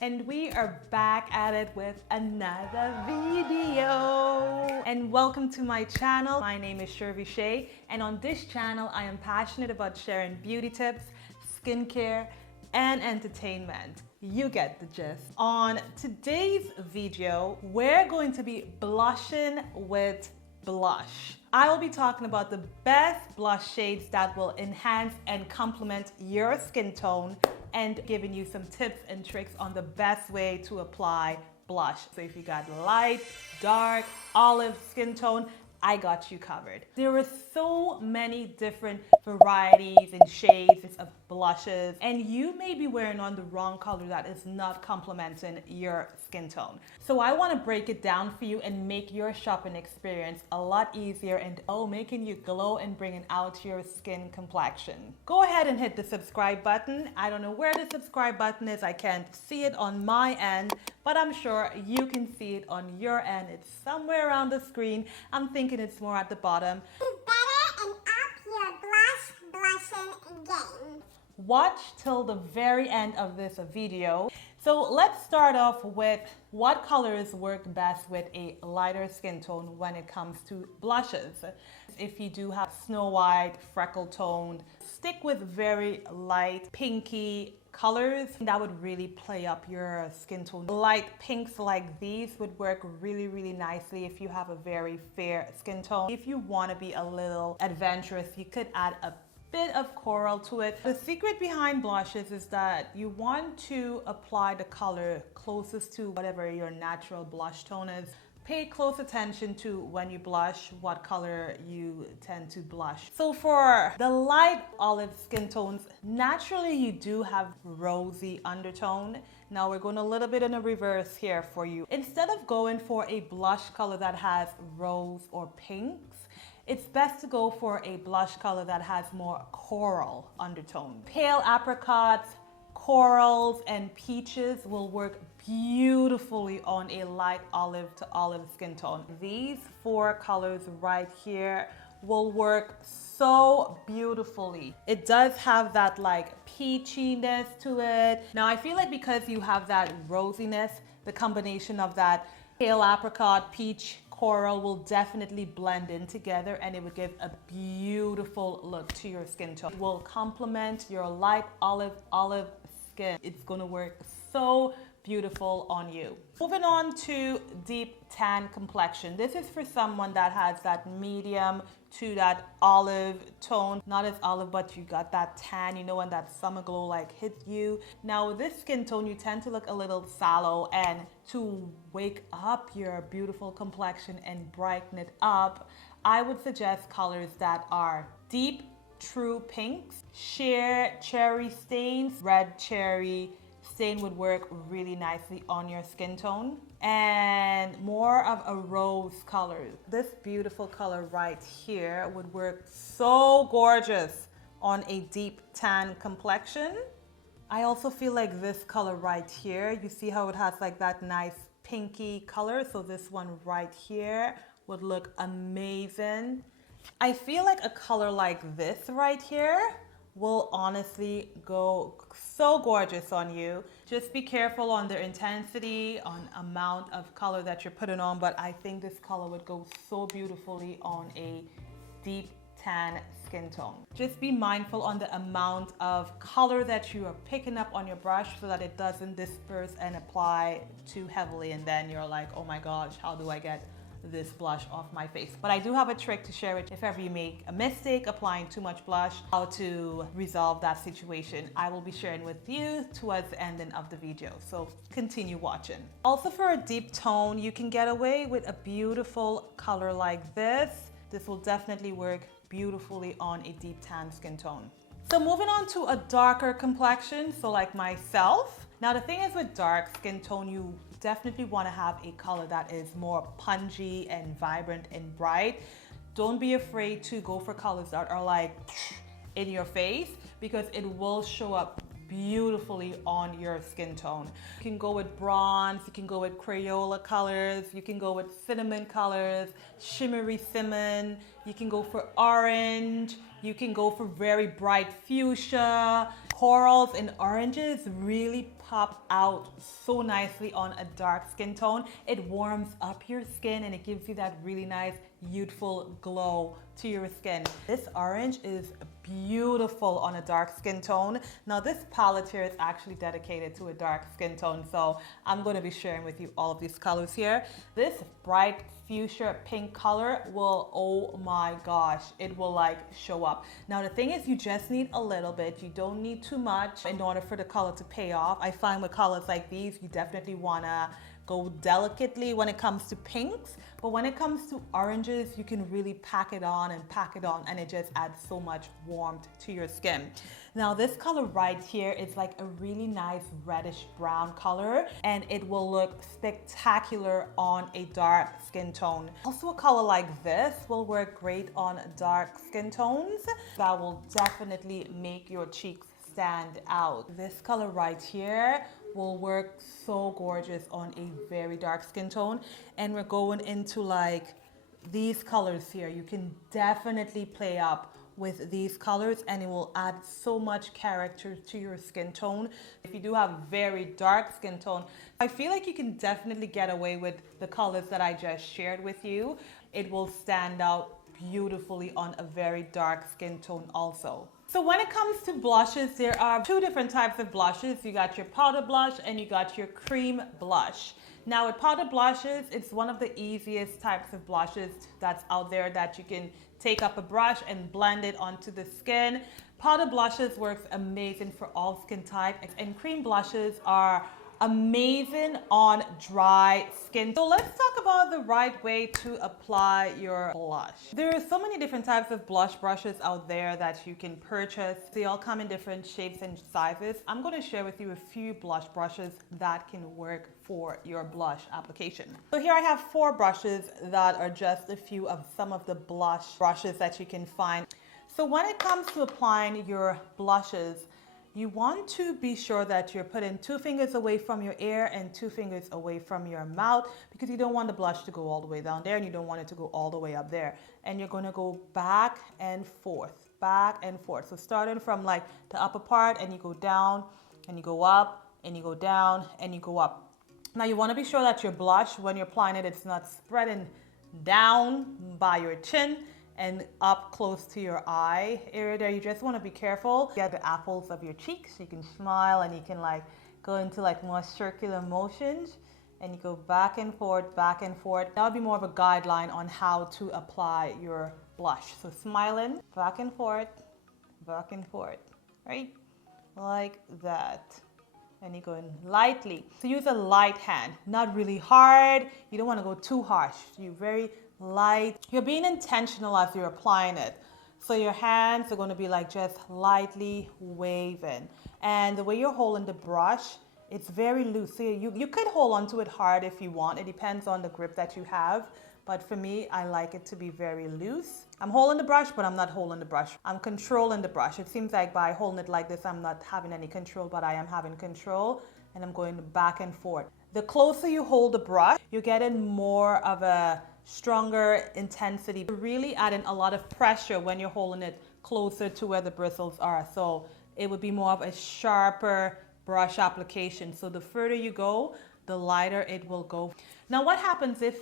And we are back at it with another video. And welcome to my channel. My name is Shirley Shay, and on this channel I am passionate about sharing beauty tips, skincare, and entertainment. You get the gist. On today's video, we're going to be blushing with blush. I will be talking about the best blush shades that will enhance and complement your skin tone, and giving you some tips and tricks on the best way to apply blush. So if you got light, dark, olive skin tone, I got you covered. There are so many different varieties and shades of blushes, and you may be wearing on the wrong color that is not complementing your skin tone. So I want to break it down for you and make your shopping experience a lot easier and making you glow and bringing out your skin complexion. Go ahead and hit the subscribe button. I don't know where the subscribe button is. I can't see it on my end, but I'm sure you can see it on your end. It's somewhere around the screen. I'm thinking it's more at the bottom. Better and up your blushing game. Watch till the very end of this video. So let's start off with what colors work best with a lighter skin tone when it comes to blushes. If you do have snow white, freckle toned, stick with very light pinky colors. That would really play up your skin tone. Light pinks like these would work really, really nicely if you have a very fair skin tone. If you want to be a little adventurous, you could add a bit of coral to it. The secret behind blushes is that you want to apply the color closest to whatever your natural blush tone is. Pay close attention to when you blush, what color you tend to blush. So for the light olive skin tones, naturally you do have rosy undertone. Now we're going a little bit in a reverse here for you. Instead of going for a blush color that has rose or pinks, it's best to go for a blush color that has more coral undertone. Pale apricots, corals, and peaches will work beautifully on a light olive to olive skin tone. These four colors right here will work so beautifully. It does have that like peachiness to it. Now I feel like because you have that rosiness, the combination of that pale apricot, peach, coral will definitely blend in together, and it would give a beautiful look to your skin tone. It will complement your light olive skin. It's gonna work so beautiful on you. Moving on to deep tan complexion. This is for someone that has that medium to that olive tone. Not as olive, but you got that tan, you know, when that summer glow like hits you. Now with this skin tone, you tend to look a little sallow, and to wake up your beautiful complexion and brighten it up, I would suggest colors that are deep, true pinks, sheer cherry stains, red cherry stain would work really nicely on your skin tone, and more of a rose color. This beautiful color right here would work so gorgeous on a deep tan complexion. I also feel like this color right here, you see how it has like that nice pinky color, so this one right here would look amazing. I feel like a color like this right here will honestly go so gorgeous on you. Just be careful on the intensity, on amount of color that you're putting on, but I think this color would go so beautifully on a deep tan skin tone. Just be mindful on the amount of color that you are picking up on your brush so that it doesn't disperse and apply too heavily, and then you're like, oh my gosh, how do I get this blush off my face? But I do have a trick to share with you. If ever you make a mistake applying too much blush, how to resolve that situation, I will be sharing with you towards the ending of the video, so continue watching. Also, for a deep tone, you can get away with a beautiful color like this. This will definitely work beautifully on a deep tan skin tone. So moving on to a darker complexion, so like myself. Now the thing is, with dark skin tone, you definitely want to have a color that is more punchy and vibrant and bright. Don't be afraid to go for colors that are like in your face, because it will show up beautifully on your skin tone. You can go with bronze, you can go with Crayola colors, you can go with cinnamon colors, shimmery cinnamon, you can go for orange, You can go for very bright fuchsia. Corals and oranges really pop out so nicely on a dark skin tone. It warms up your skin and it gives you that really nice youthful glow to your skin. This orange is beautiful on a dark skin tone. Now this palette here is actually dedicated to a dark skin tone, so I'm going to be sharing with you all of these colors here. This bright fuchsia pink color will, oh my gosh, it will like show up. Now the thing is, you just need a little bit. You don't need too much in order for the color to pay off. I find with colors like these, you definitely want to go delicately when it comes to pinks, but when it comes to oranges, you can really pack it on, and it just adds so much warmth to your skin. Now this color right here is like a really nice reddish brown color, and it will look spectacular on a dark skin tone. Also, a color like this will work great on dark skin tones. That will definitely make your cheeks stand out. This color right here will work so gorgeous on a very dark skin tone, and we're going into like these colors here. You can definitely play up with these colors and it will add so much character to your skin tone. If you do have very dark skin tone, I feel like you can definitely get away with the colors that I just shared with you. It will stand out beautifully on a very dark skin tone also. So when it comes to blushes, there are two different types of blushes. You got your powder blush and you got your cream blush. Now with powder blushes, it's one of the easiest types of blushes that's out there, that you can take up a brush and blend it onto the skin. Powder blushes works amazing for all skin types, and cream blushes are amazing on dry skin. So let's talk about the right way to apply your blush. There are so many different types of blush brushes out there that you can purchase. They all come in different shapes and sizes. I'm going to share with you a few blush brushes that can work for your blush application. So here I have 4 brushes that are just a few of some of the blush brushes that you can find. So when it comes to applying your blushes, you want to be sure that you're putting 2 fingers away from your ear and 2 fingers away from your mouth, because you don't want the blush to go all the way down there and you don't want it to go all the way up there. And you're going to go back and forth, back and forth. So starting from like the upper part, and you go down and you go up and you go down and you go up. Now you want to be sure that your blush, when you're applying it, it's not spreading down by your chin and up close to your eye area there. You just want to be careful. Get the apples of your cheeks. You can smile and you can like go into like more circular motions, and you go back and forth, back and forth. That would be more of a guideline on how to apply your blush. So smiling, back and forth, right? Like that. And you're going lightly. So use a light hand, not really hard. You don't want to go too harsh. You're very light. You're being intentional as you're applying it. So your hands are going to be like just lightly waving. And the way you're holding the brush, it's very loose. So you could hold onto it hard if you want. It depends on the grip that you have. But for me, I like it to be very loose. I'm holding the brush, but I'm not holding the brush. I'm controlling the brush. It seems like by holding it like this, I'm not having any control, but I am having control, and I'm going back and forth. The closer you hold the brush, you're getting more of a stronger intensity. You're really adding a lot of pressure when you're holding it closer to where the bristles are. So it would be more of a sharper brush application. So the further you go, the lighter it will go. Now what happens if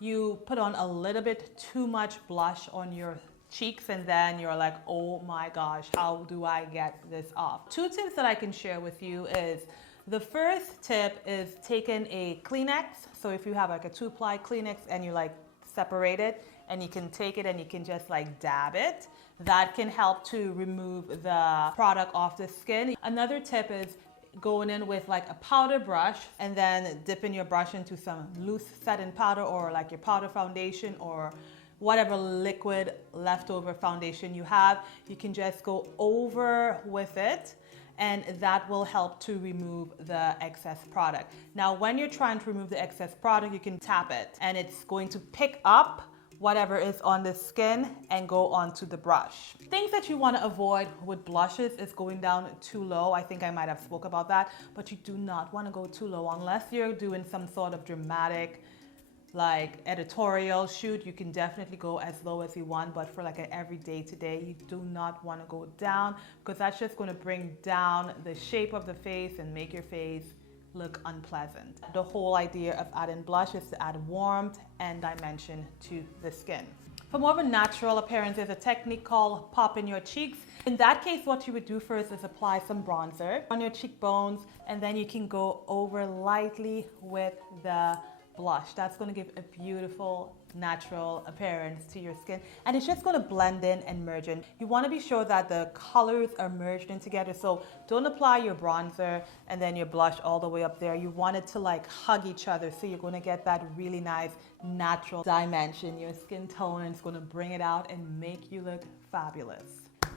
you put on a little bit too much blush on your cheeks and then you're like, oh my gosh, how do I get this off? 2 tips that I can share with you is, the first tip is taking a Kleenex. So if you have like a 2-ply Kleenex and you like separate it, and you can take it and you can just like dab it, that can help to remove the product off the skin. Another tip is going in with like a powder brush and then dipping your brush into some loose setting powder, or like your powder foundation, or whatever liquid leftover foundation you have. You can just go over with it, and that will help to remove the excess product. Now, when you're trying to remove the excess product, you can tap it and it's going to pick up whatever is on the skin and go onto the brush. Things that you want to avoid with blushes is going down too low. I think I might have spoke about that, but you do not want to go too low unless you're doing some sort of dramatic like editorial shoot, you can definitely go as low as you want, but for like an everyday today, you do not want to go down because that's just going to bring down the shape of the face and make your face look unpleasant. The whole idea of adding blush is to add warmth and dimension to the skin. For more of a natural appearance, there's a technique called pop in your cheeks. In that case, what you would do first is apply some bronzer on your cheekbones, and then you can go over lightly with the blush. That's going to give a beautiful natural appearance to your skin, and it's just going to blend in and merge in. You want to be sure that the colors are merged in together, so don't apply your bronzer and then your blush all the way up there. You want it to like hug each other, so you're going to get that really nice natural dimension. Your skin tone is going to bring it out and make you look fabulous.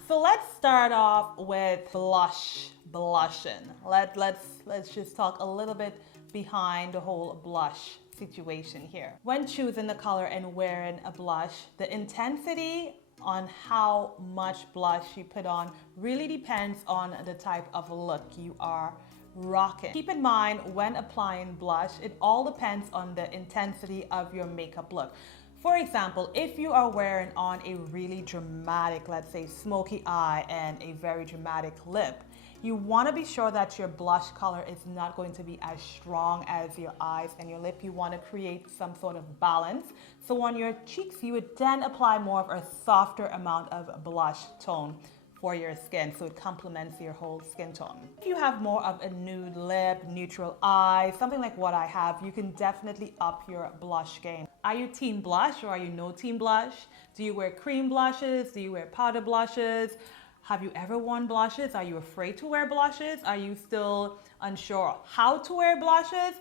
So let's start off with blushing. Let's just talk a little bit behind the whole blush situation here. When choosing the color and wearing a blush, the intensity on how much blush you put on really depends on the type of look you are rocking. Keep in mind when applying blush, it all depends on the intensity of your makeup look. For example, if you are wearing on a really dramatic, let's say smoky eye and a very dramatic lip, you want to be sure that your blush color is not going to be as strong as your eyes and your lip. You want to create some sort of balance. So on your cheeks, you would then apply more of a softer amount of blush tone for your skin, so it complements your whole skin tone. If you have more of a nude lip, neutral eye, something like what I have, you can definitely up your blush game. Are you team blush or are you no team blush? Do you wear cream blushes? Do you wear powder blushes? Have you ever worn blushes? Are you afraid to wear blushes? Are you still unsure how to wear blushes?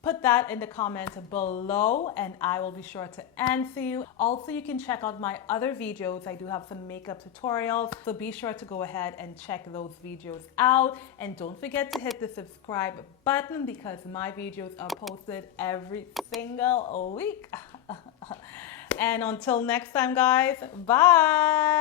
Put that in the comments below and I will be sure to answer you. Also, you can check out my other videos. I do have some makeup tutorials, so be sure to go ahead and check those videos out. And don't forget to hit the subscribe button because my videos are posted every single week. And until next time, guys, bye.